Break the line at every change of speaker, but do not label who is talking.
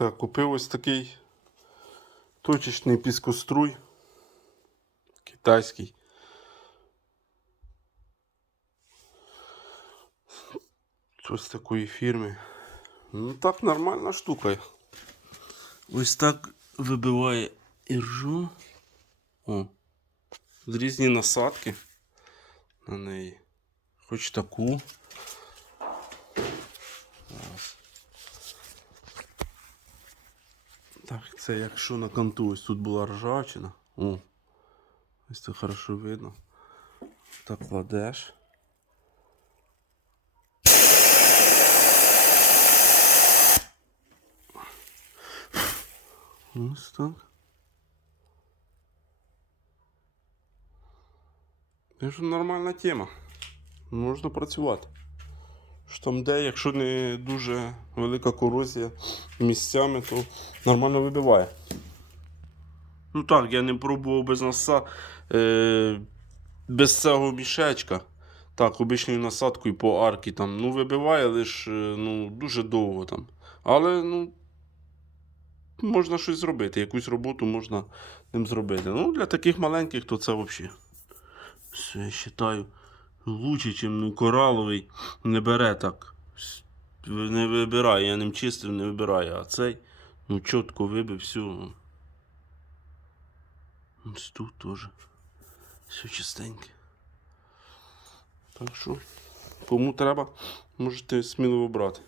Так, купив ось такий точечний піскоструй. Китайський. Щось такої фірми. Ну так, нормальна штука. Ось так вибиває іржу. О. Різні насадки на неї. Хоч таку. Так, це якщо на канту ось тут була ржавчина. О. Ось це хорошо видно. Так кладеш. Ось так. Це нормальна тема. Можна працювати. Що там де, якщо не дуже велика корозія місцями, то нормально вибиває. Ну так, я не пробував без носа, е, без цього мішечка. Так, обичною насадкою по арки там. Ну, вибиває лише ну, дуже довго там. Але, ну, можна щось зробити. Якусь роботу можна ним зробити. Ну, для таких маленьких, то це взагалі. Все, я вважаю, лучше, ніж кораловий. Не бере так. Не вибирає, я ним чистив, не вибираю, А цей, ну, чітко вибив всю. Ось тут теж. Все чистеньке. Так що, кому треба, можете сміливо брати.